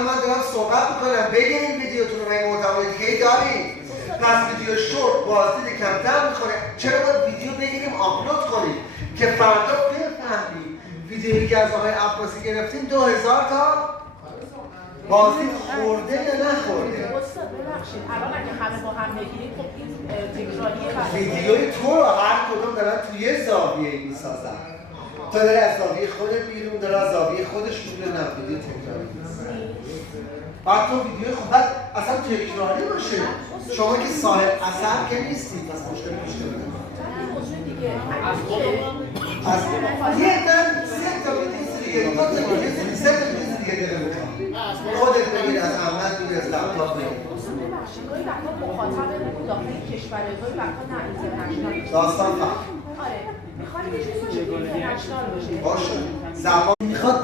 الان من دارم صحبت میکنم بگیم این ویدیوتون رو این محتوای دیگه داریم پس ویدیو شورت بازدید کمتر میکنه چرا باید ویدیو بگیریم آپلود کنیم که فردا بفهمیم ویدیویی که از آقای عباسی گرفتیم 2000 تا بازدید خورده یا نخورده استاد ببخشید الان اگه همه با هم بگیریم خب این تکراریه ویدیوی تو رو هر کدوم دارن توی یه زاویه میسازن تو داره از زاویه خودت بیرون داره از زاویه خودش بیرون نه ویدیو تکراری بعد تو ویدیو خب بعد اصلا تکراری باشه شما که صاحب اثر که نیستید پس مشکل از یه من سه تا ویدیو دیگه دو تا ویدیو سه تا ویدیو دیگه داره خودت بگیر از عمل بگیر از لپتاپ بگیر گاهی وقتا مخاطب داخل کشوره گاهی وقتا نه اینترنشنال داستان فهم آره میخواد یه چیزی باشه اینترنشنال باشه باشه زبان میخواد